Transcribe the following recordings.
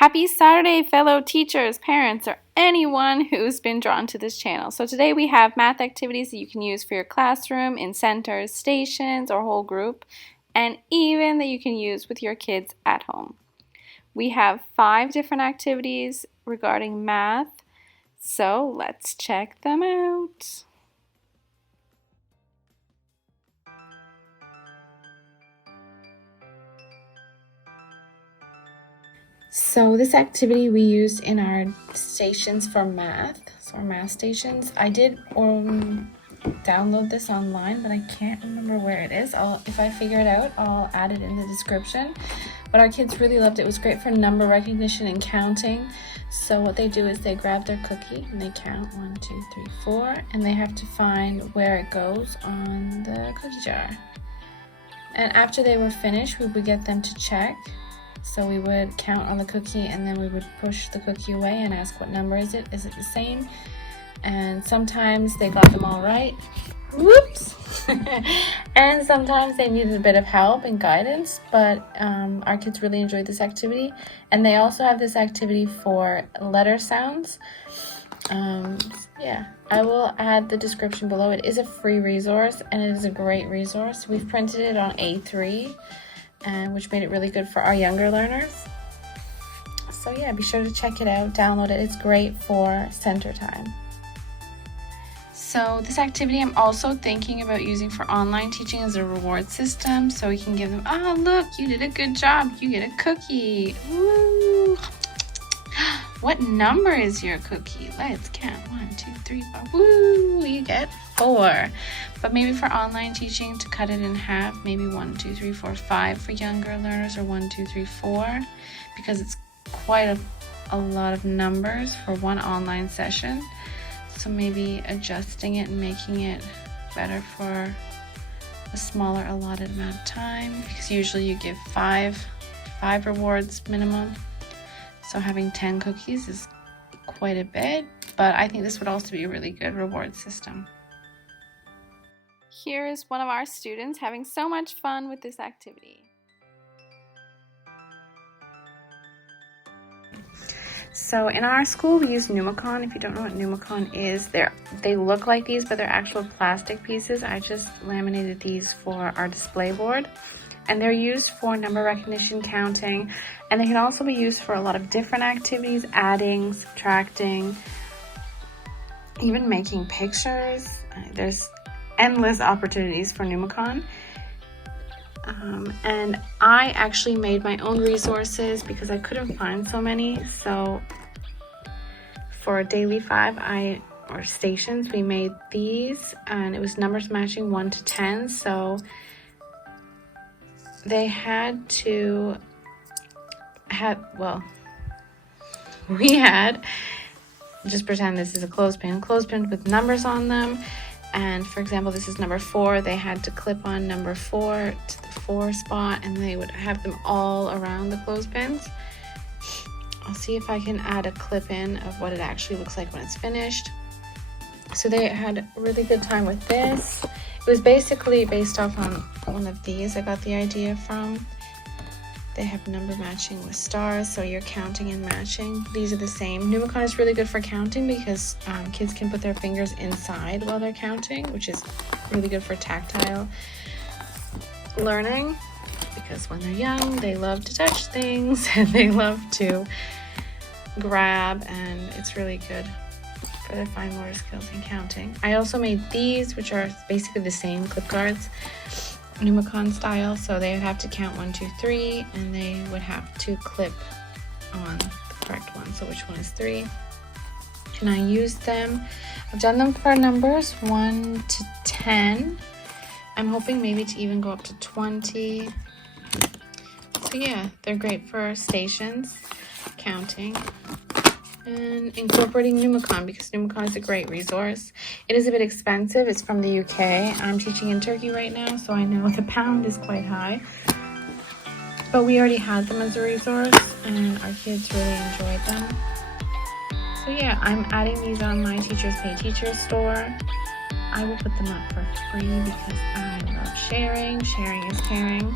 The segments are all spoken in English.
Happy Saturday, fellow teachers, parents, or anyone who's been drawn to this channel. So today we have math activities that you can use for your classroom, in centers, stations, or whole group, and even that you can use with your kids at home. We have 5 different activities regarding math, so let's check them out. So this activity we used in our stations for math, so our math stations. I did download this online, but I can't remember where it is. If I figure it out, I'll add it in the description. But our kids really loved it. It was great for number recognition and counting. So what they do is they grab their cookie and they count 1, 2, 3, 4, and they have to find where it goes on the cookie jar. And after they were finished, we would get them to check. So we would count on the cookie and then we would push the cookie away and ask what number is it? Is it the same? And sometimes they got them all right. Whoops! And sometimes they needed a bit of help and guidance, but our kids really enjoyed this activity. And they also have this activity for letter sounds. Yeah, I will add the description below. It is a free resource and it is a great resource. We've printed it on A3. Which made it really good for our younger learners. So yeah, be sure to check it out, download it. It's great for center time. So this activity I'm also thinking about using for online teaching as a reward system, so we can give them, oh look, you did a good job, you get a cookie. Woo! What number is your cookie? Let's count. 1, 2, 3, 4. Woo! You get 4. But maybe for online teaching, to cut it in half, maybe 1, 2, 3, 4, 5 for younger learners, or 1, 2, 3, 4, because it's quite a lot of numbers for one online session. So maybe adjusting it and making it better for a smaller allotted amount of time, because usually you give 5 rewards minimum. So having 10 cookies is quite a bit, but I think this would also be a really good reward system. Here is one of our students having so much fun with this activity. So in our school we use Numicon. If you don't know what Numicon is, they look like these, but they're actual plastic pieces. I just laminated these for our display board. And they're used for number recognition, counting, and they can also be used for a lot of different activities, adding, subtracting, even making pictures. There's endless opportunities for Numicon. And I actually made my own resources because I couldn't find so many. So for daily 5, or stations, we made these, and it was numbers matching 1 to 10. So they had to we had, just pretend this is a clothespin with numbers on them. And for example, this is number 4. They had to clip on number 4 to the 4 spot, and they would have them all around the clothespins. I'll see if I can add a clip in of what it actually looks like when it's finished. So they had a really good time with this. It was basically based off on one of these I got the idea from. They have number matching with stars, so you're counting and matching. These are the same. Numicon is really good for counting because kids can put their fingers inside while they're counting, which is really good for tactile learning, because when they're young, they love to touch things and they love to grab, and it's really good for their fine motor skills and counting. I also made these, which are basically the same clip guards, Numicon style, so they would have to count 1, 2, 3, and they would have to clip on the correct one. So which one is 3? And I used them. I've done them for numbers 1 to 10. I'm hoping maybe to even go up to 20. So yeah, they're great for stations, counting, and incorporating Numicon, because Numicon is a great resource. It is a bit expensive. It's from the UK. I'm teaching in Turkey right now, so I know the pound is quite high. But we already had them as a resource, and our kids really enjoyed them. So yeah, I'm adding these on my Teachers Pay Teachers store. I will put them up for free because I love sharing. Sharing is caring.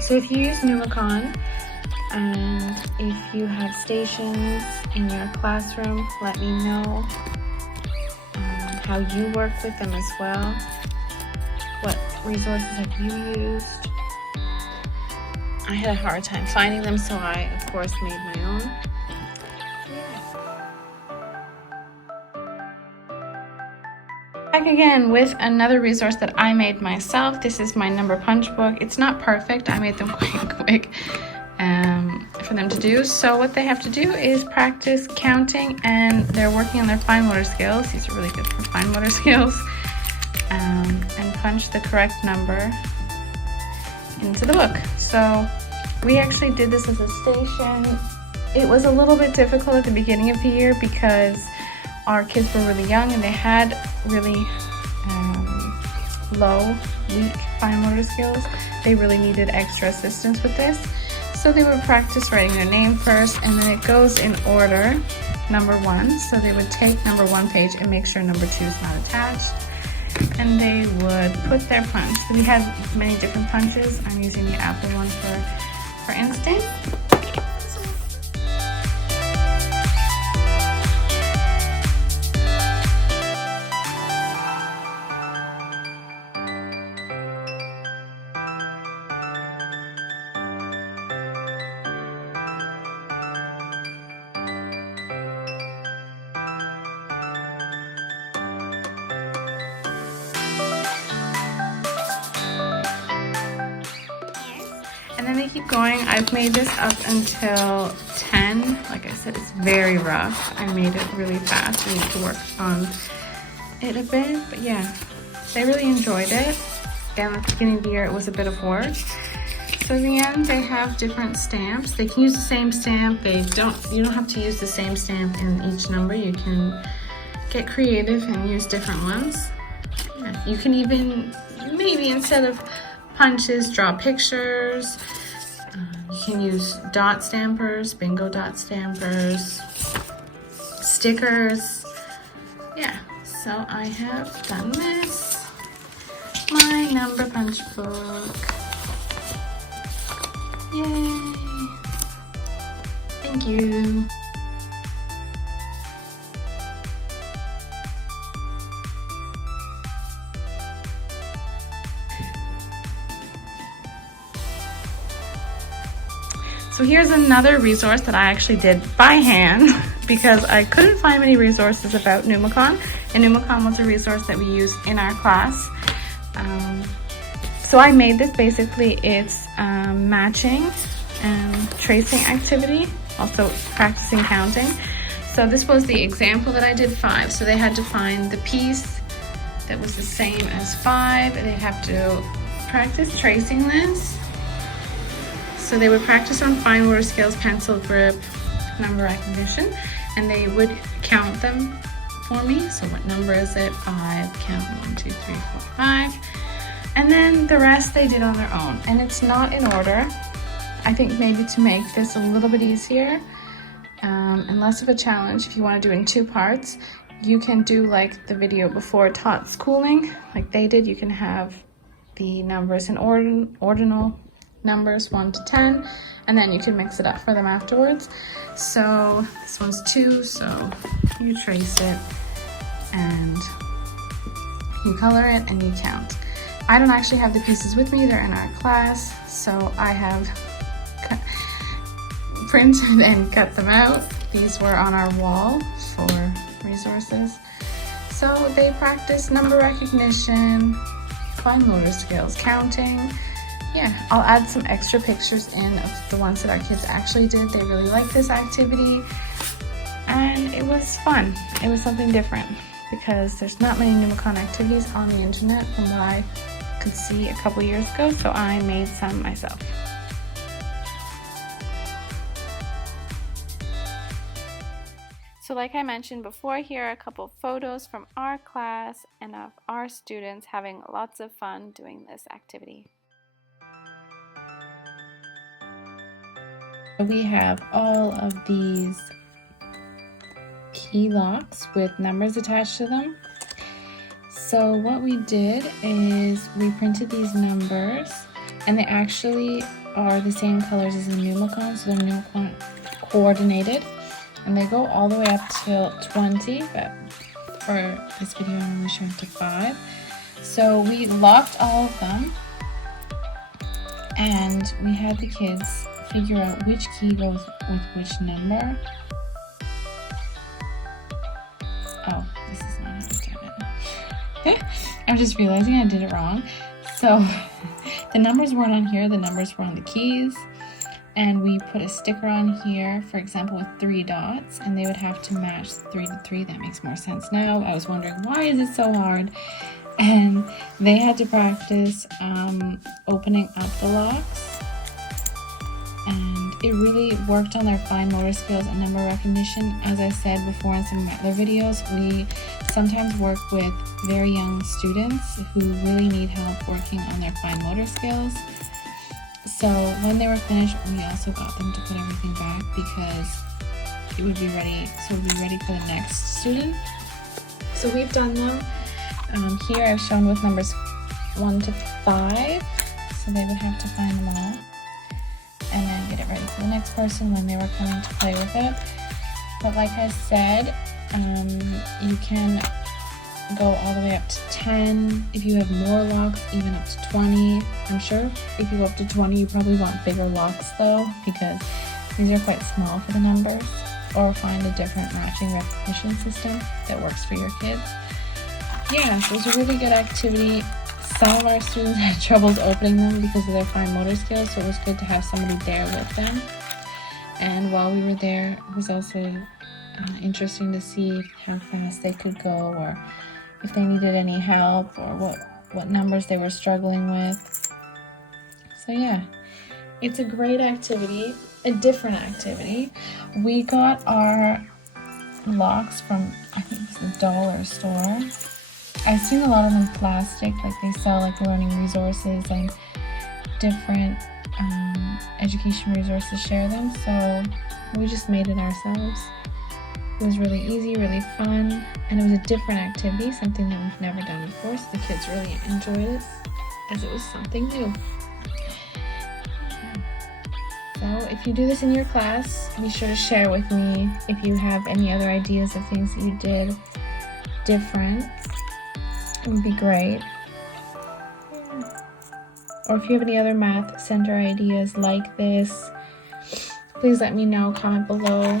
So if you use Numicon, And if you have stations in your classroom, let me know how you work with them as well. What resources have you used? I had a hard time finding them, so I, of course, made my own. Back again with another resource that I made myself. This is my number punch book. It's not perfect. I made them quite quick for them to do. So what they have to do is practice counting, and they're working on their fine motor skills. These are really good for fine motor skills. And punch the correct number into the book. So we actually did this as a station. It was a little bit difficult at the beginning of the year because our kids were really young and they had really low, weak fine motor skills. They really needed extra assistance with this. So they would practice writing their name first, and then it goes in order, number 1. So they would take number 1 page and make sure number 2 is not attached. And they would put their punch. So we had many different punches. I'm using the apple one for instance. And then they keep going. I've made this up until 10. Like I said, it's very rough. I made it really fast. I need to work on it a bit, but yeah, they really enjoyed it. Again, at the beginning of the year, it was a bit of work. So in the end, they have different stamps. They can use the same stamp. You don't have to use the same stamp in each number. You can get creative and use different ones. Yeah, you can even, maybe instead of punches, draw pictures. You can use dot stampers, bingo dot stampers, stickers. Yeah, so I have done this. My number punch book. Yay! Thank you. So here's another resource that I actually did by hand because I couldn't find many resources about Numicon, and Numicon was a resource that we used in our class. So I made this. Basically, it's matching and tracing activity, also practicing counting. So this was the example that I did 5. So they had to find the piece that was the same as 5. They'd have to practice tracing this. So they would practice on fine motor skills, pencil grip, number recognition, and they would count them for me. So what number is it? 5, count 1, 2, 3, 4, 5. And then the rest they did on their own. And it's not in order. I think maybe to make this a little bit easier and less of a challenge, if you want to do it in 2 parts, you can do like the video before Totschooling, like they did. You can have the numbers in ordinal numbers 1 to 10, and then you can mix it up for them afterwards. So this one's 2, so you trace it and you color it and you count. I don't actually have the pieces with me, they're in our class, so I have printed and cut them out. These were on our wall for resources. So they practice number recognition, fine motor skills, counting. Yeah, I'll add some extra pictures in of the ones that our kids actually did. They really liked this activity and it was fun. It was something different because there's not many Numicon activities on the internet from what I could see a couple years ago, so I made some myself. So like I mentioned before, here are a couple photos from our class and of our students having lots of fun doing this activity. We have all of these key locks with numbers attached to them. So what we did is we printed these numbers, and they actually are the same colors as the Numicon, so they're Numicon coordinated, and they go all the way up till 20, but for this video I'm only showing to 5. So we locked all of them, and we had the kids figure out which key goes with which number. Oh, this is not how to do it. I'm just realizing I did it wrong. So the numbers weren't on here, the numbers were on the keys. And we put a sticker on here, for example, with 3 dots, and they would have to match 3 to 3. That makes more sense now. I was wondering, why is it so hard? And they had to practice opening up the locks. And it really worked on their fine motor skills and number recognition. As I said before in some of my other videos, we sometimes work with very young students who really need help working on their fine motor skills. So when they were finished, we also got them to put everything back because it would be ready, so it would be ready for the next student. So we've done them. Here I've shown with numbers 1 to 5, so they would have to find them all and then get it ready for the next person when they were coming to play with it. But like I said, you can go all the way up to 10. If you have more locks, even up to 20. I'm sure if you go up to 20, you probably want bigger locks though, because these are quite small for the numbers. Or find a different matching recognition system that works for your kids. Yeah, so it's a really good activity. Some of our students had troubles opening them because of their fine motor skills, so it was good to have somebody there with them. And while we were there, it was also interesting to see how fast they could go, or if they needed any help, or what numbers they were struggling with. So yeah, it's a great activity, a different activity. We got our locks from, I think it was the dollar store. I've seen a lot of them plastic, like they sell like learning resources and different education resources share them, so we just made it ourselves. It was really easy, really fun, and it was a different activity, something that we've never done before, so the kids really enjoyed it as it was something new. So if you do this in your class, be sure to share with me if you have any other ideas of things that you did different. It would be great. Or if you have any other math center ideas like this, please let me know, comment below.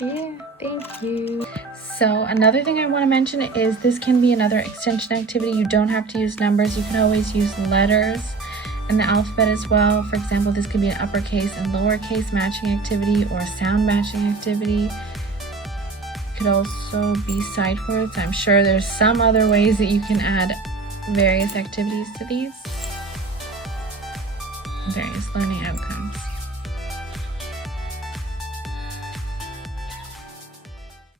Yeah, thank you. So another thing I want to mention is this can be another extension activity. You don't have to use numbers. You can always use letters and the alphabet as well. For example, this could be an uppercase and lowercase matching activity or a sound matching activity. It could also be sight words. I'm sure there's some other ways that you can add various activities to these. Various learning outcomes.